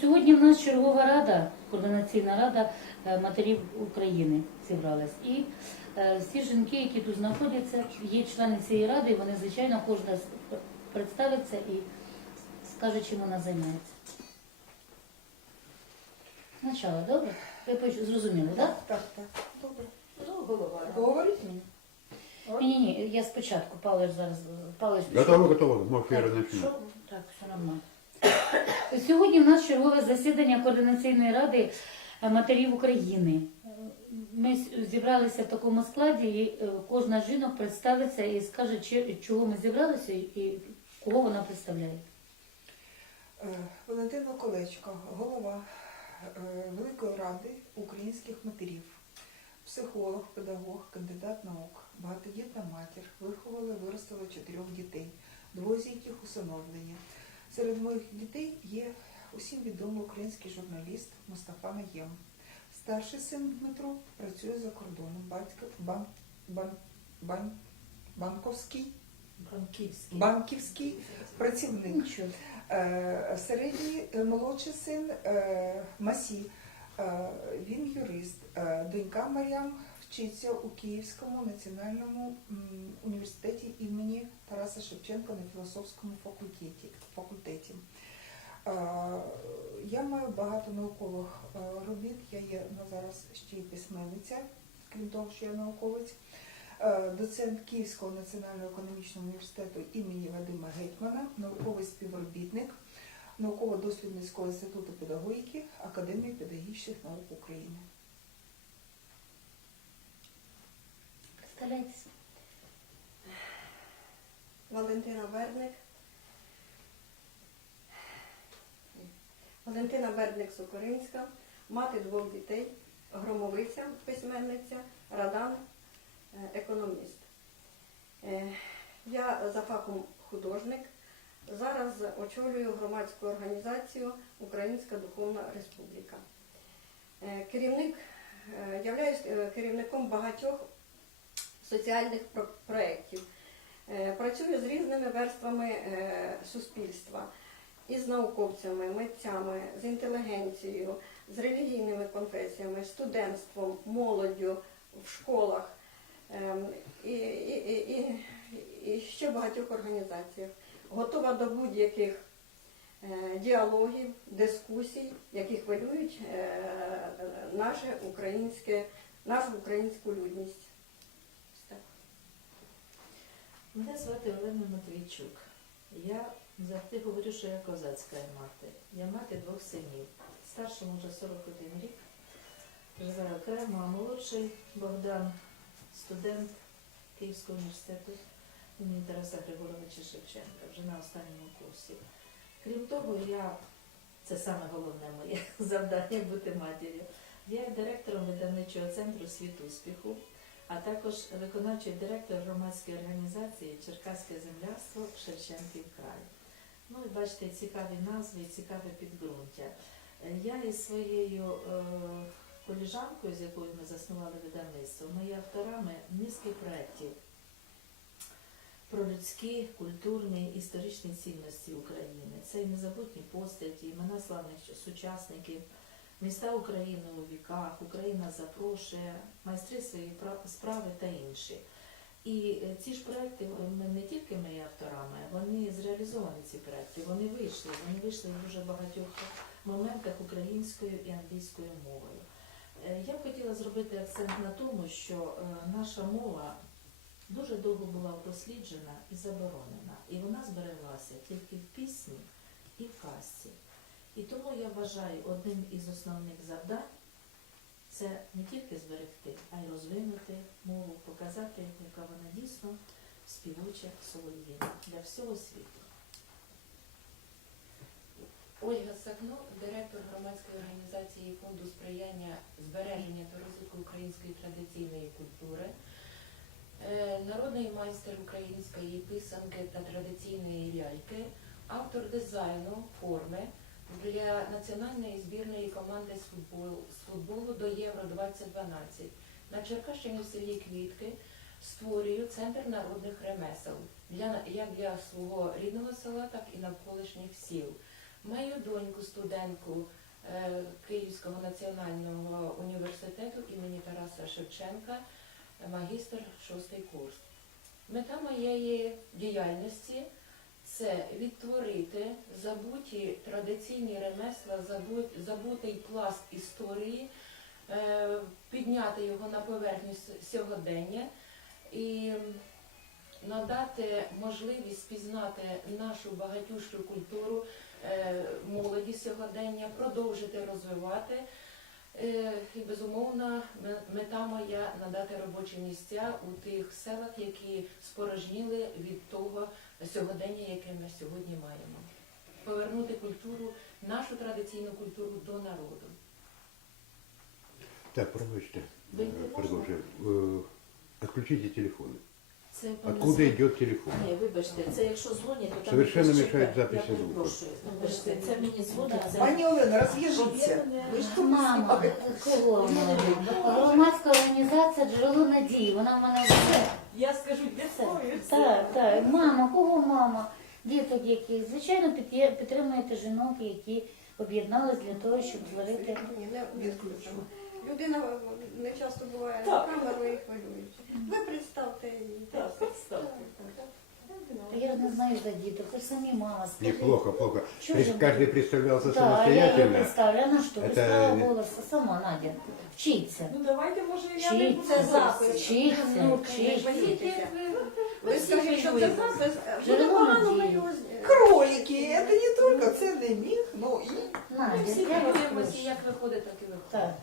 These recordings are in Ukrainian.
Сьогодні в нас чергова рада, координаційна рада е, матерів України зібралась. І е, всі жінки, які тут знаходяться, є члени цієї ради, і вони, звичайно, кожна представиться і скаже, чим вона займається. Начало, добре? Ви поч- зрозуміли, так? Так, так. Добре. Ну, голова. Ні, ні, ні, я спочатку, Павлович зараз, Павлович. Готово, готово. Так, Так, все нормально. Сьогодні в нас чергове засідання Координаційної ради е, матерів України. Ми зібралися в такому складі, і е, кожна жінок представиться і скаже, чого ми зібралися і кого вона представляє. Е, Валентина Колечко, голова Великої ради українських матерів, психолог, педагог, кандидат наук, багатодітна матір, виховала, виростила чотирьох дітей, двоє з яких усиновлені. Серед моїх дітей є усім відомий український журналіст Мустафа Наєм. Старший син Дмитро працює за кордоном, батько бан, бан, бан, банковський, Франківський. банківський працівник. Е, Середній е, молодший син е, Масі, він юрист. Донька Мар'ям вчиться у Київському національному університеті імені Тараса Шевченка на філософському факультеті. факультеті. Я маю багато наукових робіт. Я є на зараз ще й письменниця, крім того, що я науковець. Доцент Київського національного економічного університету імені Вадима Гетьмана, науковий співробітник Науково-дослідницького інституту педагогіки Академії педагогічних наук України. Представляйтеся. Валентина Берник. Валентина Берник Сокоринська, мати двох дітей, громовиця, письменниця, радан, е, економіст. Е, Я за фахом художник. Зараз очолюю громадську організацію Українська Духовна Республіка. Е, Керівник, являюсь керівником багатьох соціальних про- проєктів. Е, Працюю з різними верствами е, суспільства, із науковцями, митцями, з інтелігенцією, з релігійними конфесіями, студентством, молоддю в школах ем, і, і, і, і, ще багатьох організаціях. Готова до будь-яких е, діалогів, дискусій, які хвилюють наше українське, нашу українську людність. Ось так. Мене звати Олена Матвійчук. Я завжди говорю, що я козацька мати. Я мати двох синів. Старшому вже 41 рік, живе окремо, а молодший Богдан, студент Київського університету імені Тараса Григоровича Шевченка, вже на останньому курсі. Крім того, я, це саме головне моє завдання бути матір'ю. Я є директором видавничого центру Світ успіху а також виконавчий директор громадської організації Черкаське земляство Шевченків край. Ну і бачите, цікаві назви, і цікаве підґрунтя. Я із своєю е, коліжанкою, з якою ми заснували видавництво, ми є авторами низки проєктів про людські, культурні, історичні цінності України. Це і незабутні постаті, імена славних сучасників, Міста України у віках, Україна запрошує, майстри своєї пра- справи та інші. І е, ці ж проекти не тільки ми авторами, вони зреалізовані ці проекти, вони вийшли, вони вийшли в дуже багатьох моментах українською і англійською мовою. Е, Я б хотіла зробити акцент на тому, що е, наша мова дуже довго була досліджена і заборонена, і вона збереглася тільки в пісні і в казці. І тому я вважаю одним із основних завдань це не тільки зберегти, а й розвинути мову, показати, яка вона дійсно співуча солов'їна для всього світу. Ольга Сахно, директор громадської організації фонду сприяння збереження та розвитку української традиційної культури, е, народний майстер української писанки та традиційної ляльки, автор дизайну форми для національної збірної команди з футболу, з футболу до Євро 2012 на Черкащині в селі Квітки створюю центр народних ремесел для як для свого рідного села, так і навколишніх сіл. мою доньку, студентку е, Київського національного університету імені Тараса Шевченка, магістр шостий курс. Мета моєї діяльності це відтворити забуті традиційні ремесла, забутий пласт історії, е, підняти його на поверхню сьогодення і надати можливість пізнати нашу багатющу культуру е, молоді сьогодення, продовжити розвивати. Е, І безумовно, мета моя надати робочі місця у тих селах, які спорожніли від того сьогодення, яке ми сьогодні маємо. Повернути культуру, нашу традиційну культуру до народу. Так, пробачте, Ви э, не продолжим. Э, Отключите телефоны. Це Откуда идет телефон? Ні, вибачте, це якщо дзвонять, то там Совершенно якось мешають чекає. записи Я звуку. перепрошую. Вибачте, це мені дзвонять. це- Пані Олена, розв'яжіться. Ви ж тут Мама, знімаєте. кого мама? Громадська організація джерело надії. Вона в мене все. я скажу, де так, так. Мама, кого мама? Діток яких? Звичайно, підє- підтримуєте жінок, які об'єднались для того, щоб створити. Ні, не відключимо. Людина не часто буває на Так. камеру і хвилюється. Ви представте її. Так, представте. Та я ж не знаю за діток, ви ж самі мама. скажіть. Неплохо, плохо. Чё Прис- же Каждый представлялся Да, я ее самостоятельно. представлю. Она что, Это представила не- голос сама, Надя. Вчиться. Ну давайте, може, я не буду Вчиться, запис. вчиться, Ну, вчиться. Боїтеся. Ви Ви всі скажіть, що це хвилюєтесь. запис. Джерело Буде погано ми надії. його з- Кролики, це не тільки це не міг, ну і Надя, Ми всі я вас хвилюємося, прошу. як виходить, так і виходить. Так.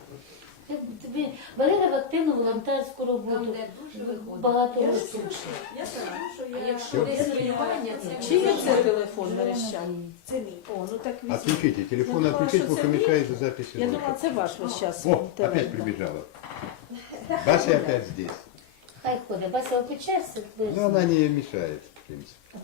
Тобі бери в активну волонтерську Там, роботу. де дуже виходить. Багато Я років. скажу, я скажу, що я... якщо десь хвилювання, це Чиє не це телефон верещать? Це мій. О, ну так візьміть. Отключите телефон, Я думала, отключите, что пока это мешает записи Я звука. думала, це ваш весь час. О, опять прибежала. Бася опять здесь. Хай ходить. Бася опечешся. Но она не мешает, в принципе.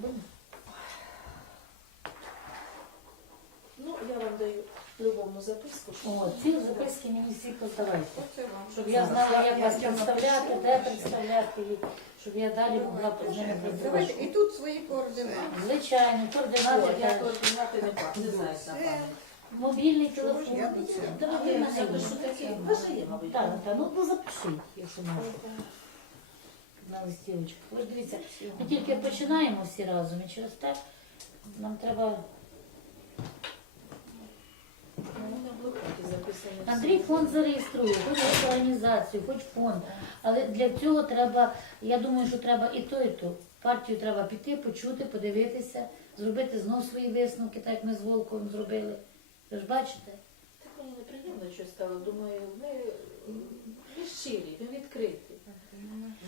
Ну, я вам даю любому записку. щоб- О, ці записки мені всі подавайте. Щоб я знала, як вас представляти, де представляти, щоб я далі могла з ними Давайте, і тут свої координати. Звичайно, координати. я координати не знаю на Мобільний телефон. я до цього? Давайте Я на запишу такі. Вважає, мабуть. Так, так, ну, ну запишіть, якщо можна. На листівочку. Ви ж дивіться, ми тільки починаємо всі разом, і через те нам треба. У мене в блокноті записані. всі. Андрій фонд зареєструє, хоч організацію, хоч фонд. Але для цього треба, я думаю, що треба і то, і то. Партію треба піти, почути, подивитися, зробити знов свої висновки, так як ми з Волковим зробили. Ви ж бачите? Так мені неприємно щось стало. Думаю, ви, ви щирі, ви відкриті.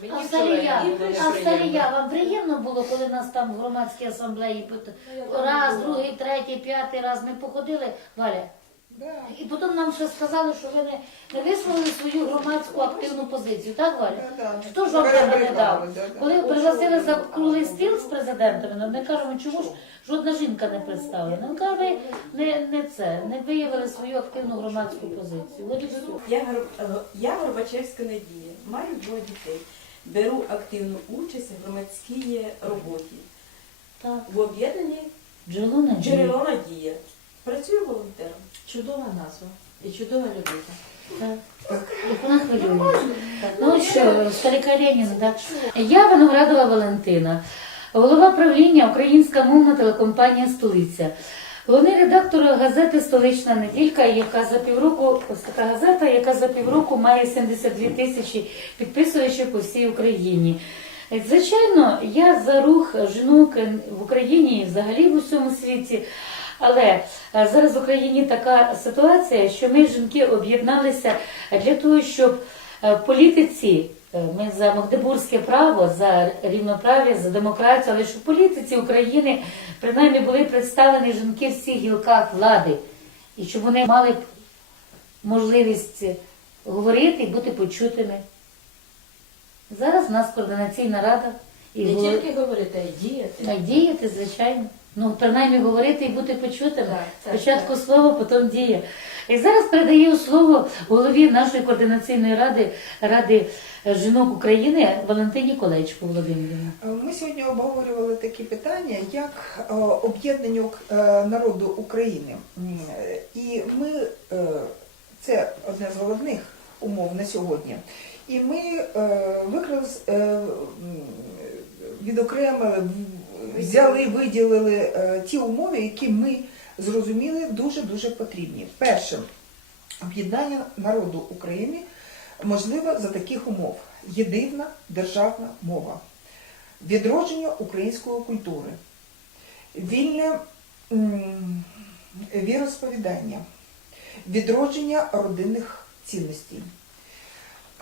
Мені А вчора Старія, а неприємно. Старія, вам приємно було, коли нас там в громадській асамблеї пит- Ну, раз, другий, третій, п'ятий раз ми походили, Валя. Да. І потім нам ще сказали, що ви не, не висловили свою громадську активну позицію, так, Валя? Да, да. Хто ж вам тебе не дав? да, да. Коли пригласили за круглий стіл з президентами, ми кажемо, чому ж жодна жінка не представлена? Ну, каже, ви не, не це, не виявили свою активну громадську позицію. От і все. Я, Гор- е, я Горбачевська Надія, маю двоє дітей. Беру активну участь в громадській роботі Так, в об'єднанні джерело надії. Джерело Надія. Працюю волонтером. Чудова назва і чудова людина. Так. Хвилюється. Ну що, старика Леніна, так? Я Виноградова Валентина, голова правління Українська мовна телекомпанія Столиця. Головний редактор газети Столична неділька, яка за півроку, ось така газета, яка за півроку має 72 тисячі підписувачів по всій Україні. Звичайно, я за рух жінок в Україні і взагалі в усьому світі. Але е, зараз в Україні така ситуація, що ми, жінки, об'єдналися для того, щоб е, в політиці е, ми за Магдебурзьке право, за рівноправ'я, за демократію, але щоб в політиці України принаймні були представлені жінки в всіх гілках влади, і щоб вони мали б можливість говорити і бути почутими. Зараз в нас координаційна рада і Не тільки говорити, а й діяти. діяти, звичайно. Ну, принаймні говорити і бути почутим. Спочатку слово, потім дія. І зараз передаю слово голові нашої координаційної ради Ради жінок України Валентині Колечко Володимирівна. Е, Ми сьогодні обговорювали такі питання, як е, об'єднання е, народу України. Е, І ми е, це одне з головних умов на сьогодні. І ми е, викрили, е, відокремили, в- взяли, виділили е, ті умови, які ми зрозуміли дуже-дуже потрібні. Перше, об'єднання народу України можливе за таких умов: єдина державна мова, відродження української культури, вільне віросповідання, відродження родинних цінностей.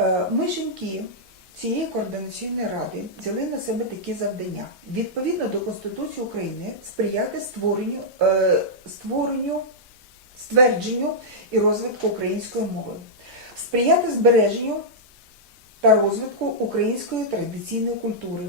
Е, Ми, жінки цієї координаційної ради, взяли на себе такі завдання. Відповідно до Конституції України сприяти створенню, е, створенню, ствердженню і розвитку української мови, сприяти збереженню та розвитку української традиційної культури,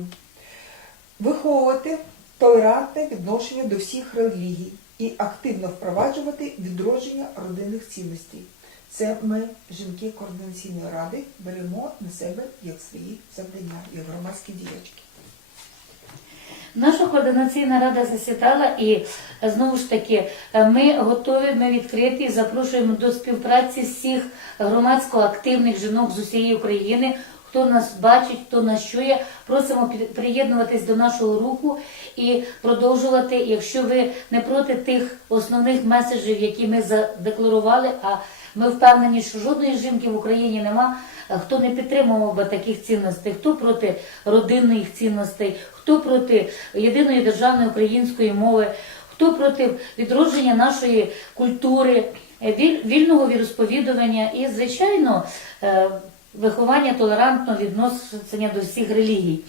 виховувати толерантне відношення до всіх релігій і активно впроваджувати відродження родинних цінностей. Це ми, жінки координаційної ради, беремо на себе як свої завдання, як громадські діячки. Наша координаційна рада засідала і знову ж таки ми готові, ми відкриті і запрошуємо до співпраці всіх громадсько активних жінок з усієї України. Хто нас бачить, хто нас чує, просимо приєднуватись до нашого руху і продовжувати, якщо ви не проти тих основних меседжів, які ми задекларували, а ми впевнені, що жодної жінки в Україні нема, е, хто не підтримував би таких цінностей, хто проти родинних цінностей, хто проти єдиної державної української мови, хто проти відродження нашої культури, е, вільного віросповідування і, звичайно, е, виховання толерантного відношення до всіх релігій.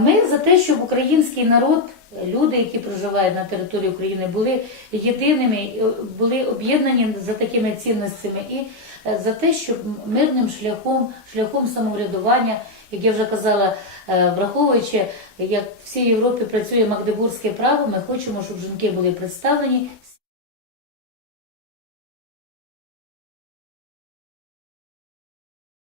Ми за те, щоб український народ, люди, які проживають на території України, були єдиними, е, були об'єднані за такими цінностями, і е, за те, щоб мирним шляхом, шляхом самоврядування, як я вже казала, е, враховуючи, як в всій Європі працює Магдебурзьке право, ми хочемо, щоб жінки були представлені